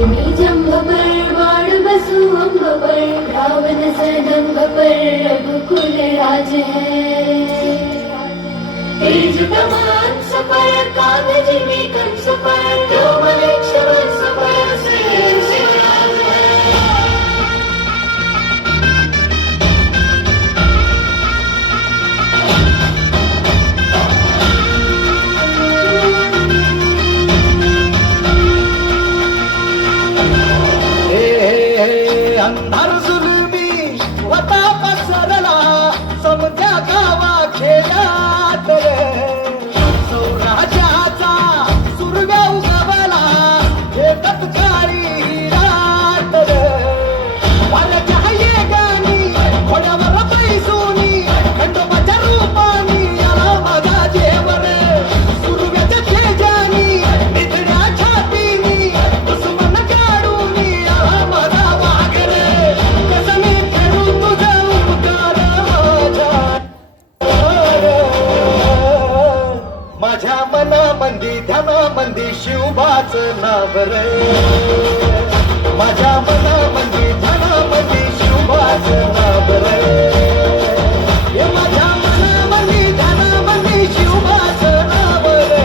लक्ष्मी जंभ पर बाण बसु अंब पर रावण सदंभ पर रघुकुल राज है। तेज कमान सपर कागज में कंस पर रोमलेक्ष वंश पर सिंहासन है। अंधार जुलमी वता पसरला समजा गावा खेड्यात सौराज्याचा सुरव्या उगवला हे तत्काळी रात वाऱ्याच्या येगानी घोड्यावर पैसोनी खंडोबाच्या रूपानी आला माझा जेवर सुरव्याच्या तेजानी निधड्या छातीनी दुश्मन काढूनी आला माझा माझ्या मनामंदी ध्यानामंदी शिवबाच नाव रे। माझ्या मनामंदी ध्यानामंदी शिवबाच नाव रे। माझ्या मनामंदी ध्यानामंदी शिवबाच नाव रे।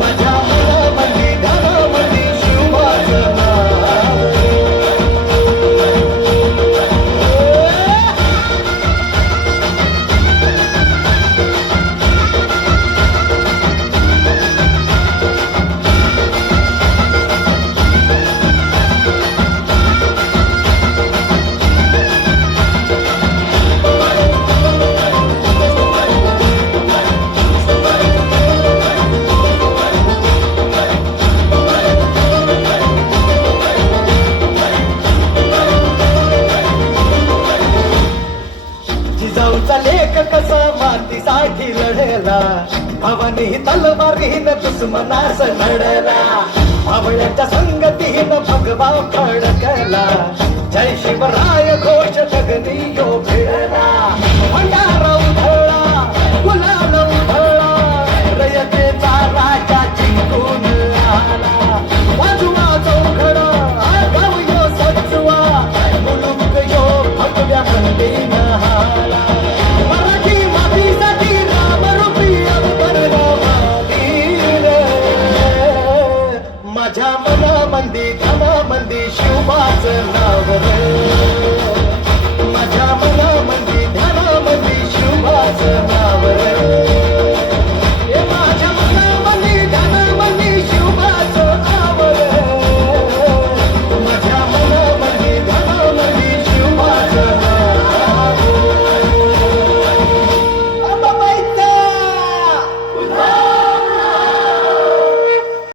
माझ्या मनामंदी ध्यानामंदी शिवबाच नाव रे। जिजाऊचा लेख कसा मातीसाठी लढला भावानी तलवारीन दुश्मनास लढला भावळ्याच्या संगतीन भगवा फडकला जय शिवराय घोष जगनी यो भिडला भंडारा उधळला गुलाल उधळला रयतेचा राजा जिंकून आला वाजवा चौघडा गाव यो सजवा मुलुक यो भगव्या मंदीन हाला मराठी मातीसाठी रामरूपी अवतरला वीर माझ्या मनामंदी